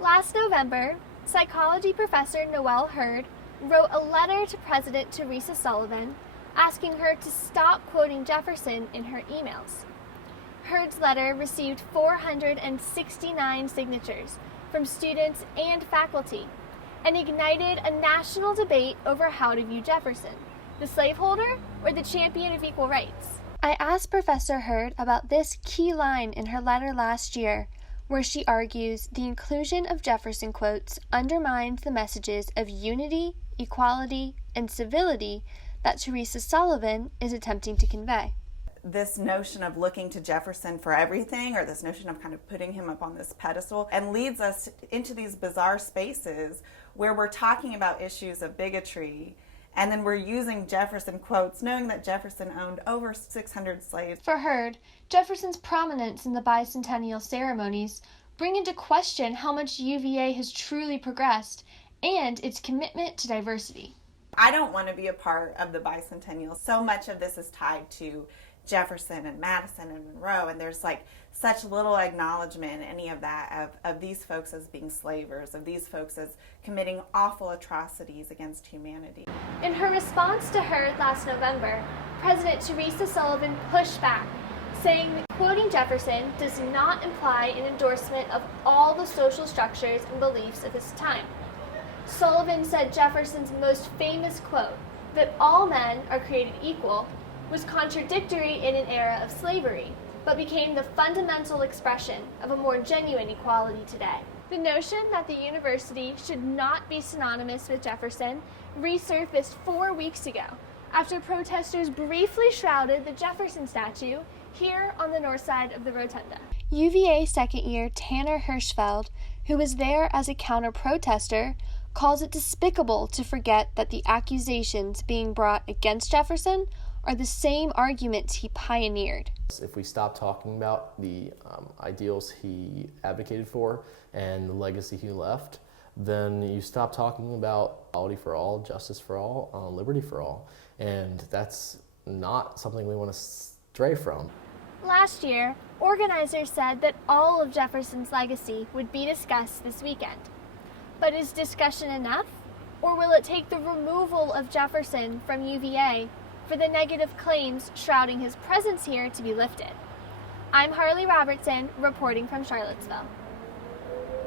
Last November, psychology professor Noelle Hurd wrote a letter to President Teresa Sullivan asking her to stop quoting Jefferson in her emails. Hurd's letter received 469 signatures from students and faculty and ignited a national debate over how to view Jefferson, the slaveholder or the champion of equal rights. I asked Professor Hurd about this key line in her letter last year, where she argues the inclusion of Jefferson quotes undermines the messages of unity, equality, and civility that Teresa Sullivan is attempting to convey. This notion of looking to Jefferson for everything, or this notion of kind of putting him up on this pedestal, and leads us into these bizarre spaces where we're talking about issues of bigotry, and then we're using Jefferson quotes, knowing that Jefferson owned over 600 slaves. For Hurd, Jefferson's prominence in the bicentennial ceremonies bring into question how much UVA has truly progressed and its commitment to diversity. I don't want to be a part of the bicentennial. So much of this is tied to Jefferson and Madison and Monroe, and there's like such little acknowledgement in any of that of these folks as being slavers, of these folks as committing awful atrocities against humanity. In her response to Hurd last November, President Teresa Sullivan pushed back, saying that quoting Jefferson does not imply an endorsement of all the social structures and beliefs of his time. Sullivan said Jefferson's most famous quote, that all men are created equal, was contradictory in an era of slavery, but became the fundamental expression of a more genuine equality today. The notion that the university should not be synonymous with Jefferson resurfaced 4 weeks ago after protesters briefly shrouded the Jefferson statue here on the north side of the rotunda. UVA second year Tanner Hirschfeld, who was there as a counter-protester, calls it despicable to forget that the accusations being brought against Jefferson are the same arguments he pioneered. If we stop talking about the ideals he advocated for and the legacy he left, then you stop talking about equality for all, justice for all, liberty for all. And that's not something we want to stray from. Last year, organizers said that all of Jefferson's legacy would be discussed this weekend. But is discussion enough? Or will it take the removal of Jefferson from UVA for the negative claims shrouding his presence here to be lifted? I'm Harley Robertson, reporting from Charlottesville.